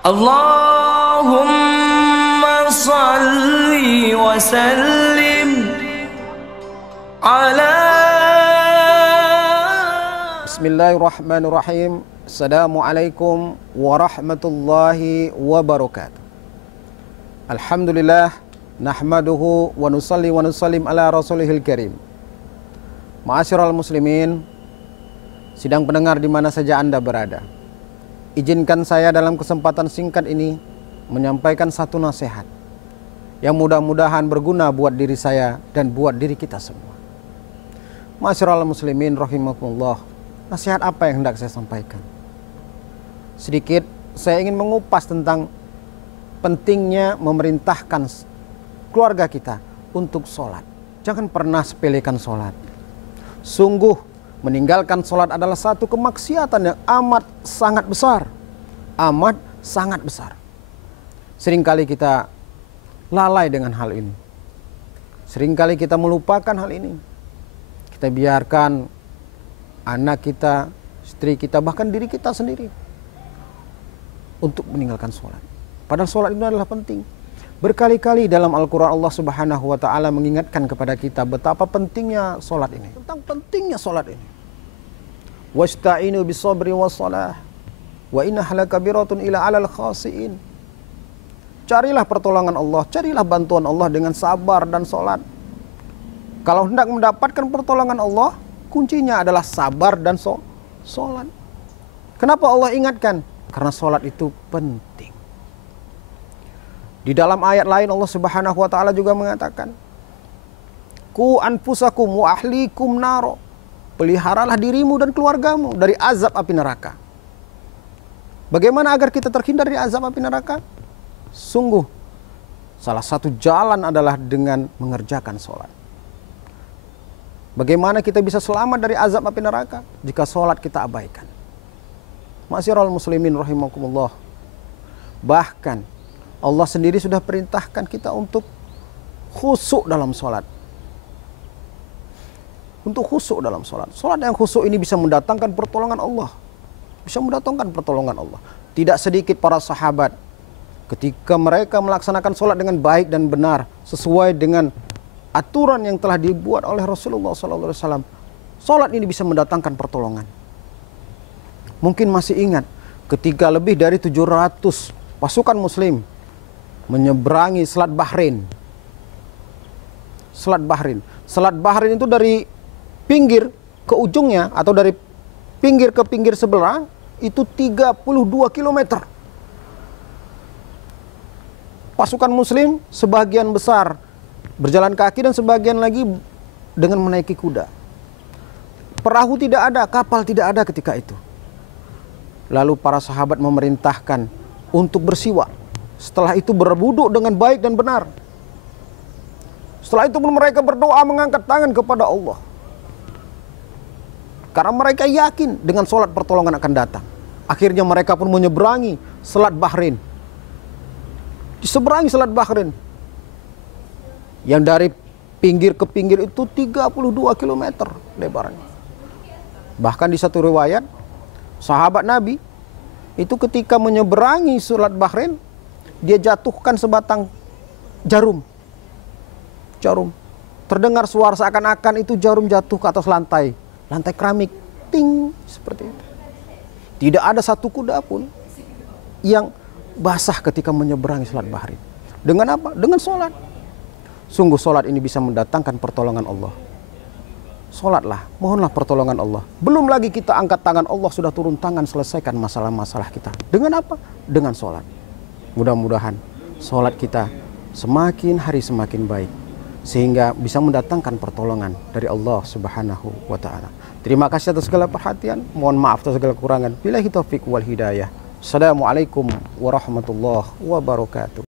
Allahumma salli wa sallim ala. Bismillahirrahmanirrahim. Assalamualaikum warahmatullahi wabarakatuh. Alhamdulillah, nahmaduhu wa nusalli wa nusallim ala rasulihil karim. Ma'asyiral muslimin, sidang pendengar di mana saja Anda berada, izinkan saya dalam kesempatan singkat ini menyampaikan satu nasihat yang mudah-mudahan berguna buat diri saya dan buat diri kita semua. Ma'asyiral muslimin rahimakumullah, nasihat apa yang hendak saya sampaikan? Sedikit saya ingin mengupas tentang pentingnya memerintahkan keluarga kita untuk sholat. Jangan pernah sepelekan sholat. Sungguh meninggalkan sholat adalah satu kemaksiatan yang amat sangat besar. Amat sangat besar. Seringkali kita lalai dengan hal ini. Seringkali kita melupakan hal ini. Kita biarkan anak kita, istri kita, bahkan diri kita sendiri untuk meninggalkan sholat. Padahal sholat itu adalah penting. Berkali-kali dalam Al-Quran Allah Subhanahu wa Ta'ala mengingatkan kepada kita betapa pentingnya sholat ini. Tentang pentingnya sholat ini. Wasta'inu bisabri wassalah wa innaha lakabiratun ila 'alal khasiin. Carilah pertolongan Allah, carilah bantuan Allah dengan sabar dan sholat. Kalau hendak mendapatkan pertolongan Allah, kuncinya adalah sabar dan sholat. Kenapa Allah ingatkan? Karena sholat itu penting. Di dalam ayat lain Allah Subhanahu wa Ta'ala juga mengatakan, Ku anfusakum wa ahlikum naro. Peliharalah dirimu dan keluargamu dari azab api neraka. Bagaimana agar kita terhindar dari azab api neraka? Sungguh salah satu jalan adalah dengan mengerjakan sholat. Bagaimana kita bisa selamat dari azab api neraka? Jika sholat kita abaikan. Ma'asyiral muslimin rahimakumullah. Bahkan Allah sendiri sudah perintahkan kita untuk khusyuk dalam sholat. Untuk khusyuk dalam sholat. Sholat yang khusyuk ini bisa mendatangkan pertolongan Allah. Bisa mendatangkan pertolongan Allah. Tidak sedikit para sahabat ketika mereka melaksanakan sholat dengan baik dan benar sesuai dengan aturan yang telah dibuat oleh Rasulullah SAW. Sholat ini bisa mendatangkan pertolongan. Mungkin masih ingat ketika lebih dari 700 pasukan muslim menyeberangi Selat Bahrain. Selat Bahrain. Selat Bahrain itu dari pinggir ke ujungnya atau dari pinggir ke pinggir sebelah itu 32 km. Pasukan muslim sebagian besar berjalan kaki dan sebagian lagi dengan menaiki kuda. Perahu tidak ada, kapal tidak ada ketika itu. Lalu para sahabat memerintahkan untuk bersiwak. Setelah itu berwudu dengan baik dan benar. Setelah itu pun mereka berdoa mengangkat tangan kepada Allah. Karena mereka yakin dengan sholat pertolongan akan datang. Akhirnya mereka pun menyeberangi Selat Bahrain. Diseberangi Selat Bahrain. Yang dari pinggir ke pinggir itu 32 km lebarnya. Bahkan di satu riwayat, sahabat Nabi itu ketika menyeberangi Selat Bahrain, dia jatuhkan sebatang jarum. Jarum. Terdengar suara seakan-akan itu jarum jatuh ke atas lantai. Lantai keramik. Ting. Seperti itu. Tidak ada satu kuda pun yang basah ketika menyeberangi Selat Bahrain. Dengan apa? Dengan sholat. Sungguh sholat ini bisa mendatangkan pertolongan Allah. Sholatlah, mohonlah pertolongan Allah. Belum lagi kita angkat tangan, Allah sudah turun tangan selesaikan masalah-masalah kita. Dengan apa? Dengan sholat. Mudah-mudahan sholat kita semakin hari semakin baik. Sehingga bisa mendatangkan pertolongan dari Allah Subhanahu wa Ta'ala. Terima kasih atas segala perhatian. Mohon maaf atas segala kekurangan. Billahi taufiq wal hidayah. Assalamualaikum warahmatullahi wabarakatuh.